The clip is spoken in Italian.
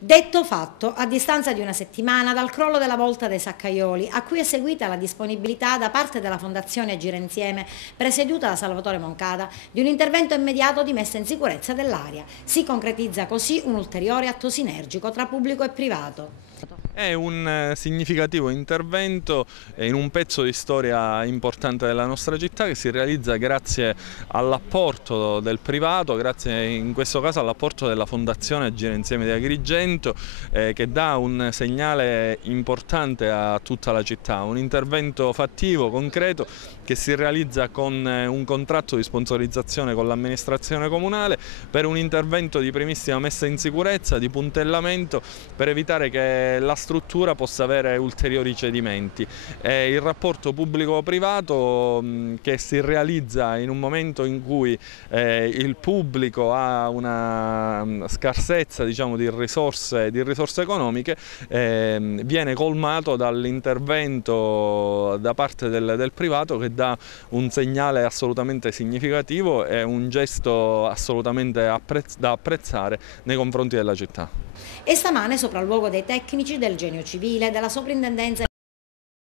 Detto fatto, a distanza di una settimana dal crollo della volta dei Saccaioli, a cui è seguita la disponibilità da parte della Fondazione Agire Insieme, presieduta da Salvatore Moncada, di un intervento immediato di messa in sicurezza dell'area, si concretizza così un ulteriore atto sinergico tra pubblico e privato. È un significativo intervento in un pezzo di storia importante della nostra città che si realizza grazie all'apporto del privato, grazie in questo caso all'apporto della Fondazione Agire Insieme di Agrigento, che dà un segnale importante a tutta la città, un intervento fattivo, concreto, che si realizza con un contratto di sponsorizzazione con l'amministrazione comunale per un intervento di primissima messa in sicurezza, di puntellamento, per evitare che la struttura possa avere ulteriori cedimenti. Il rapporto pubblico-privato che si realizza in un momento in cui il pubblico ha una scarsezza, diciamo, di risorse economiche, viene colmato dall'intervento da parte del privato, che dà un segnale assolutamente significativo e un gesto assolutamente da apprezzare nei confronti della città. E stamane sopralluogo dei tecnici del Genio Civile, della Soprintendenza